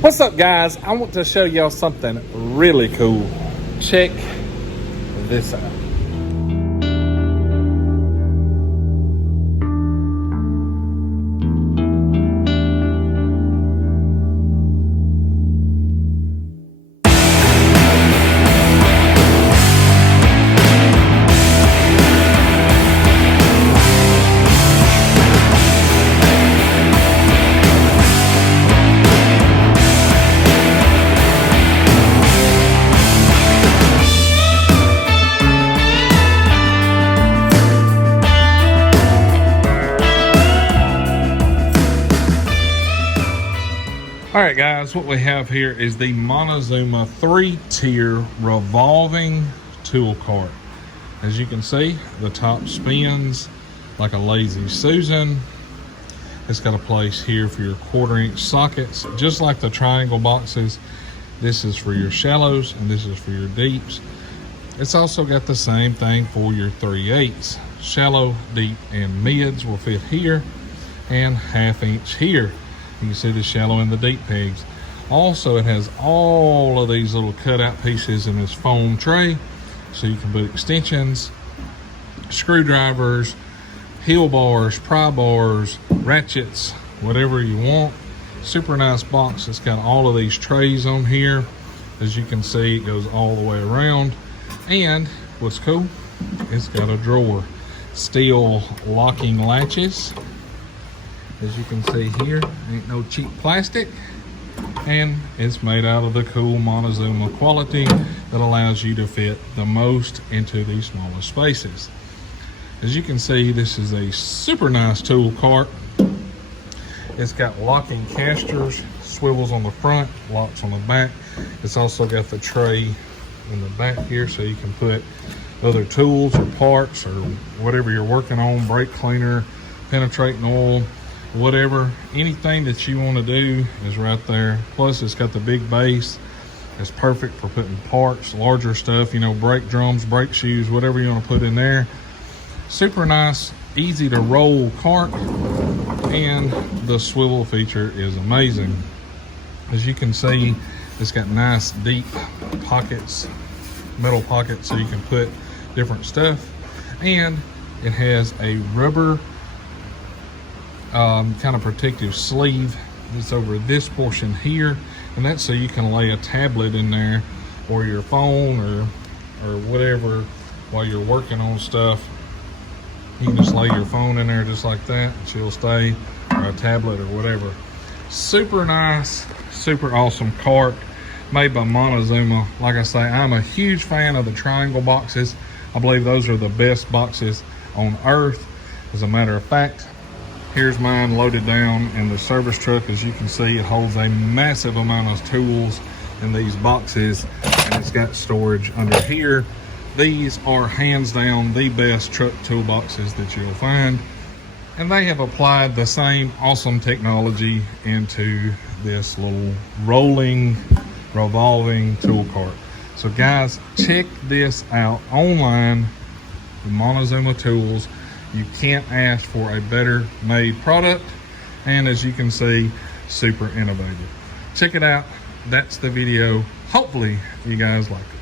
What's up, guys? I want to show y'all something really cool. Check this out. All right, guys, what we have here is the Montezuma 3-tier revolving tool cart. As you can see, the top spins like a lazy Susan. It's got a place here for your 1/4-inch sockets, just like the triangle boxes. This is for your shallows and this is for your deeps. It's also got the same thing for your 3/8. Shallow, deep, and mids will fit here, and 1/2 inch here. You can see the shallow and the deep pegs. Also, it has all of these little cutout pieces in this foam tray, so you can put extensions, screwdrivers, heel bars, pry bars, ratchets, whatever you want. Super nice box. It's got all of these trays on here. As you can see, it goes all the way around. And what's cool, it's got a drawer. Steel locking latches. As you can see here, ain't no cheap plastic, and it's made out of the cool Montezuma quality that allows you to fit the most into these smaller spaces. As you can see, this is a super nice tool cart. It's got locking casters, swivels on the front, locks on the back. It's also got the tray in the back here, so you can put other tools or parts or whatever you're working on, brake cleaner, penetrating oil, whatever, anything that you want to do is right there. Plus, it's got the big base. It's perfect for putting parts, larger stuff, you know, brake drums, brake shoes, whatever you want to put in there. Super nice, easy to roll cart, and the swivel feature is amazing. As you can see, it's got nice deep pockets, metal pockets, so you can put different stuff, and it has a rubber kind of protective sleeve that's over this portion here, and that's so you can lay a tablet in there or your phone or whatever while you're working on stuff. You can just lay your phone in there just like that and she'll stay, or a tablet or whatever. Super nice, super awesome cart made by Montezuma. Like I say, I'm a huge fan of the triangle boxes. I believe those are the best boxes on earth. As a matter of fact, here's mine loaded down in the service truck. As you can see, it holds a massive amount of tools in these boxes, and it's got storage under here. These are hands down the best truck toolboxes that you'll find, and they have applied the same awesome technology into this little rolling, revolving tool cart. So guys, check this out online, the Montezuma tools. You can't ask for a better made product, and as you can see, super innovative. Check it out. That's the video. Hopefully you guys like it.